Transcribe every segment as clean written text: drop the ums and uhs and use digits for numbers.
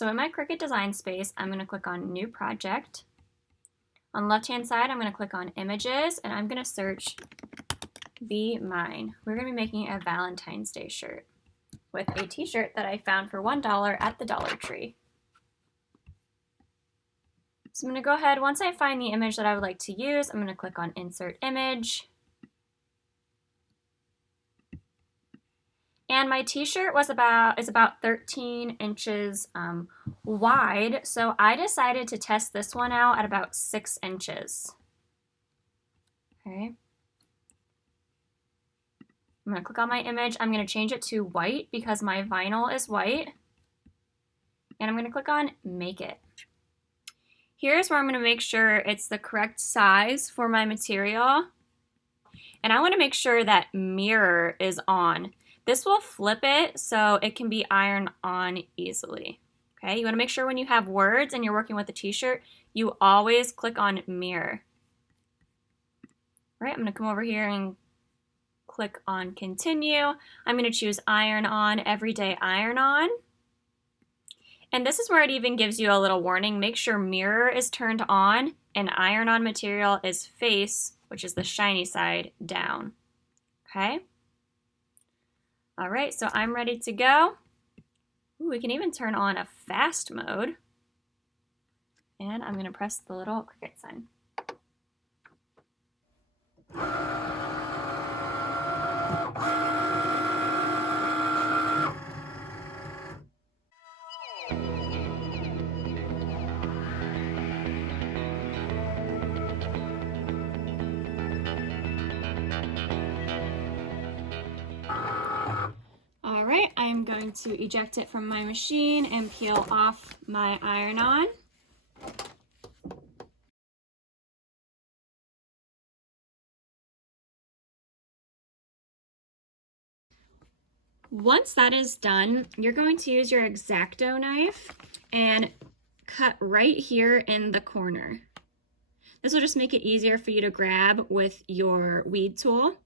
So in my Cricut design space, I'm going to click on New Project. On the left-hand side, I'm going to click on Images, and I'm going to search Be Mine. We're going to be making a Valentine's Day shirt with a t-shirt that I found for $1 at the Dollar Tree. So I'm going to go ahead, once I find the image that I would like to use, I'm going to click on Insert Image. And my t-shirt is about 13 inches wide, so I decided to test this one out at about 6 inches. Okay. I'm going to click on my image. I'm going to change it to white because my vinyl is white. And I'm going to click on Make It. Here's where I'm going to make sure it's the correct size for my material. And I want to make sure that mirror is on. This will flip it so it can be ironed on easily. Okay, you want to make sure when you have words and you're working with a t-shirt, you always click on mirror. All right, I'm going to come over here and click on continue. I'm going to choose iron on, everyday iron on. And this is where it even gives you a little warning. Make sure mirror is turned on and iron on material is face, which is the shiny side, down. Okay. All right, so I'm ready to go. Ooh, we can even turn on a fast mode. And I'm going to press the little Cricut sign. All right, I'm going to eject it from my machine and peel off my iron-on. Once that is done, you're going to use your X-Acto knife and cut right here in the corner. This will just make it easier for you to grab with your weed tool.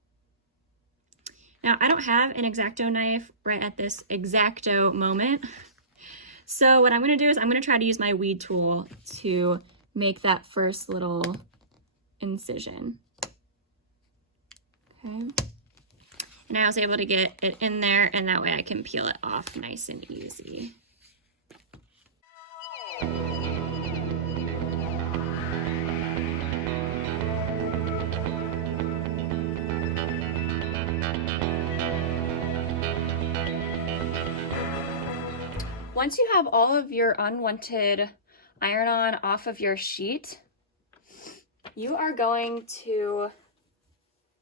Now, I don't have an X-Acto knife right at this exacto moment. So what I'm going to do is I'm going to try to use my weed tool to make that first little incision. Okay. And I was able to get it in there, and that way I can peel it off nice and easy. Once you have all of your unwanted iron-on off of your sheet, you are going to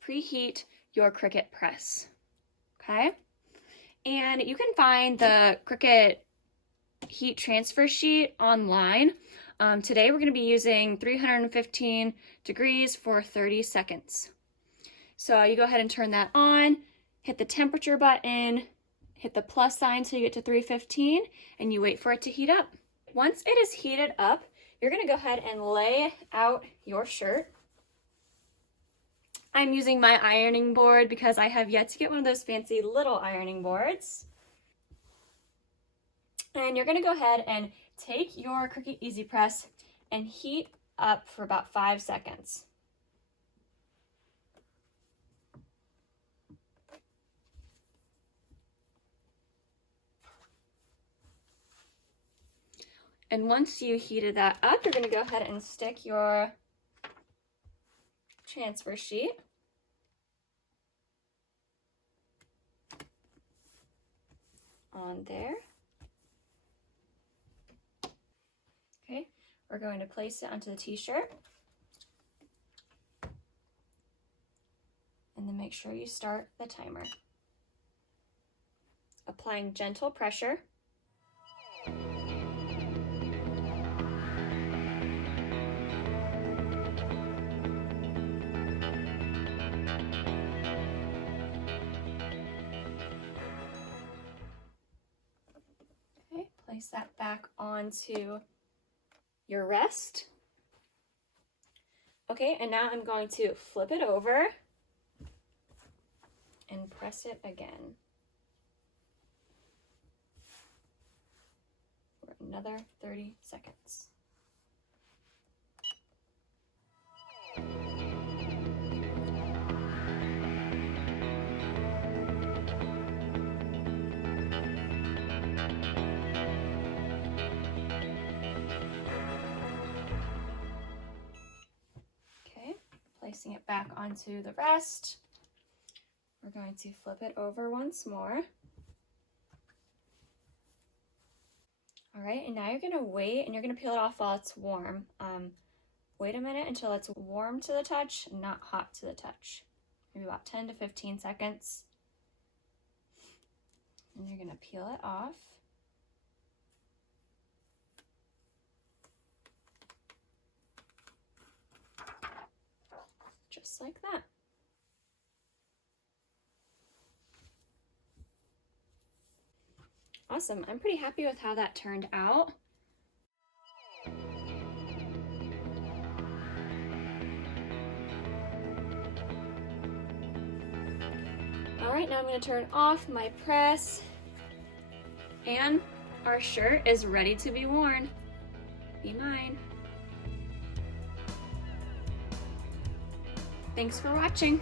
preheat your Cricut press, okay? And you can find the Cricut heat transfer sheet online. Today we're going to be using 315 degrees for 30 seconds. So you go ahead and turn that on, hit the temperature button, hit the plus sign till you get to 315, and you wait for it to heat up. Once it is heated up, you're going to go ahead and lay out your shirt. I'm using my ironing board because I have yet to get one of those fancy little ironing boards. And you're going to go ahead and take your Cricut Easy Press and heat up for about 5 seconds. And once you heated that up, you're going to go ahead and stick your transfer sheet on there. Okay, we're going to place it onto the t-shirt. And then make sure you start the timer. Applying gentle pressure. Place that back onto your rest. Okay, and now I'm going to flip it over and press it again for another 30 seconds. Okay, placing it back onto the rest. We're going to flip it over once more. All right, and now you're gonna wait and you're gonna peel it off while it's warm. Wait a minute until it's warm to the touch, not hot to the touch. Maybe about 10 to 15 seconds. And you're gonna peel it off. Just like that. Awesome, I'm pretty happy with how that turned out. All right, now I'm gonna turn off my press and our shirt is ready to be worn. Be mine. Thanks for watching.